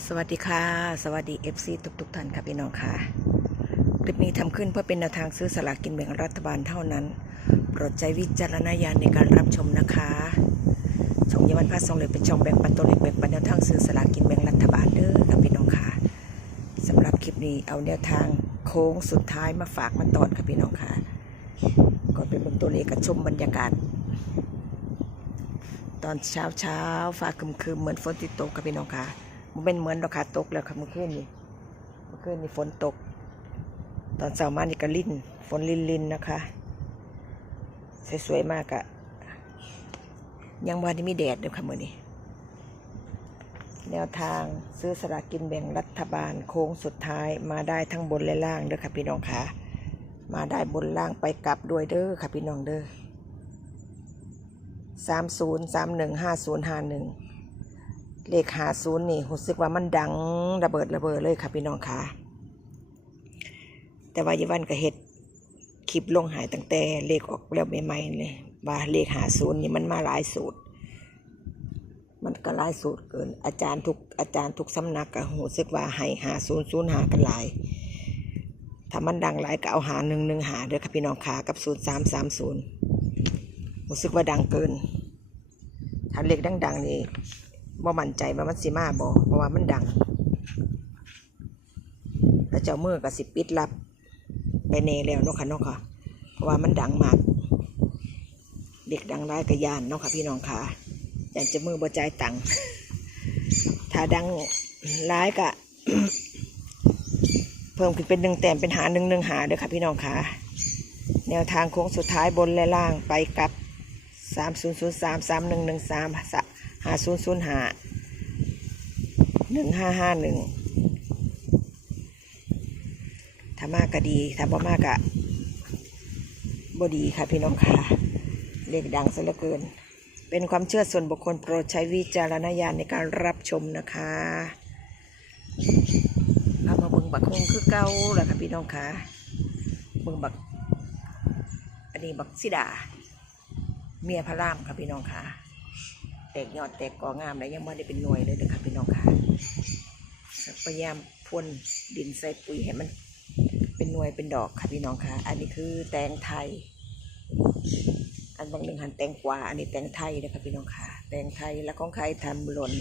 สวัสดีค่ะ สวัสดี FC ทุกทุกท่านค่ะพี่น้องค่ะ คลิปนี้ทำขึ้นเพื่อเป็นแนวทางซื้อสลากกินแบ่งรัฐบาลเท่านั้น โปรดใจวิจารณญาณในการรับชมนะคะช่องยวันพาสองเลยเป็นช่องแบ่งปันตัวเล็กแบ่งปันแนวทางซื้อสลากกินแบ่งรัฐบาลเด้อค่ะพี่น้องค่ะสำหรับคลิปนี้เอาแนวทางโค้งสุดท้ายมาฝากมาตอนค่ะพี่น้องค่ะก่อนเป็นเบิ่งตัวเลขกับชมบรรยากาศ ตอนเช้าเช้าฟ้าครึมเหมือนฝนติดตกค่ะพี่น้องค่ะ มันเป็นเหมือนดอกขาตกแล้วค่ะเมื่อคืนนี้เมื่อคืนนี้ฝนตก ตอนเช้ามานี่ก็ลิ่น ฝนลินลินนะคะ สวยๆมากอะยังวันนี้มีแดดเดี๋ยวค่ะมื่อนี้ แนวทางซื้อสลากกินแบ่งรัฐบาลโค้งสุดท้ายมาได้ทั้งบนและล่างเด้อค่ะพี่น้องค่ะมาได้บนล่างไปกลับด้วยเด้อค่ะพี่น้องเด้อสามศูนย์สามหนึ่งห้าศูนย์ห้าหนึ่ง เลขหาศูนย์นี่รู้สึกว่ามันดังระเบิดระเบิดเลยค่ะพี่น้องค่ะ แต่ว่าอยวันก็เฮ็ดคลิปลงหายตั้งแต่เลขออกแล้วใหม่ๆเลยว่าเลขหาศูนย์นี่มันมาหลายสูตร มันก็หลายสูตรเกิน อาจารย์ทุกอาจารย์ทุกสำนักก็รู้สึกว่าให้หาศูนย์ศูนย์หากันหลายถ้ามันดังหลายก็เอาหาหนึ่งหนึ่งหาเด้อค่ะพี่น้องค่ะกับศูนย์สามสามศูนย์รู้สึกว่าดังเกินถ้าเล็กดังๆนี่ บ่มั่นใจว่ามันสิมาบ่เพราะว่ามันดัง แล้วเจ้ามือก็สิปิดลับไปเนแล้วเนาะค่ะเนาะค่ะ เพราะว่ามันดังมาก เด็กดังร้ายกระยานเนาะค่ะพี่น้องค่ะอยากจะมือบ่จ่ายตังค์ถ้าดังร้ายก็เพิ่มขึ้นเป็นหนึ่งแต้มเป็นหาหนึ่งหนึ่งหาเด้อค่ะพี่น้องค่ะ แนวทางโค้งสุดท้ายบนและล่างไปกับสามศูนย์ศูนย์สามสามหนึ่งหนึ่งสาม 3 0 0 3 3 1 1 3 5 0 0 5 1 5 5 1ถ้ามากก็ดีถ้าบ่มากก็บ่ดีค่ะพี่น้องค่ะเลขดังซะเหลือเกิน เป็นความเชื่อส่วนบุคคลโปรดใช้วิจารณญาณในการรับชมนะคะเอามาเบิ่งบักคงคือเก่าแหละค่ะพี่น้องค่ะเบิ่งบักอันนี้บักซิดา เมียพระรามค่ะพี่น้องค่ะ แตกยอดแตกกองามแล้วยังไม่ได้เป็นหน่วยเลยเด้อค่ะพี่น้องค่ะพยายามพ่นดินใส่ปุ๋ยให้มัน เป็นหน่วยเป็นดอกค่ะพี่น้องค่ะ อันนี้คือแตงไทย อันบางหนึ่งหันแตงกวาอันนี้แตงไทยนะคะพี่น้องค่ะ แตงไทยแล้วของใครทำหล่น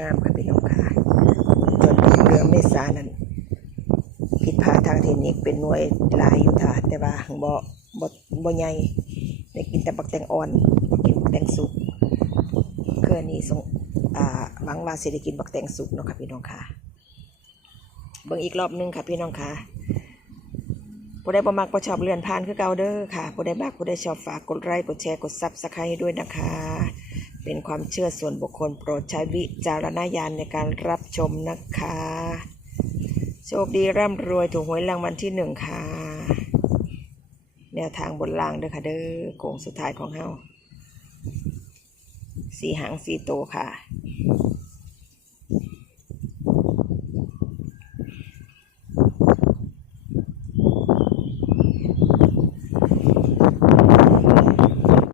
งามๆค่ะพี่น้องค่ะส่วนเรือเมษานั้นผิดพลาดทางเทคนิคเป็นหน่วยหลายอยู่ค่ะแต่ว่าบ่บ่บ่ใหญ่ ได้กินแต่บักแตงอ่อนกินบักแตงสุกคืออันนี้สง่าหวังว่าสิได้กินบักแตงสุกเนาะค่ะพี่น้องค่ะเบิ่งอีกรอบหนึงค่ะพี่น้องค่ะผู้ใดบ่มักบ่ชอบเลื่อนผ่านคือเก่าเด้อค่ะผู้ใดมักผู้ใดชอบฝากกดไลค์กดแชร์กด Subscribe ให้ด้วยนะคะ เป็นความเชื่อส่วนบุคคลโปรดใช้วิจารณญาณในการรับชมนะคะ โชคดีร่ำรวยถูกหวยรางวัลที่หนึ่งค่ะ แนวทางบนล่างเด้อค่ะเด้อโค้งสุดท้ายของเฮาสีหางสีโตค่ะ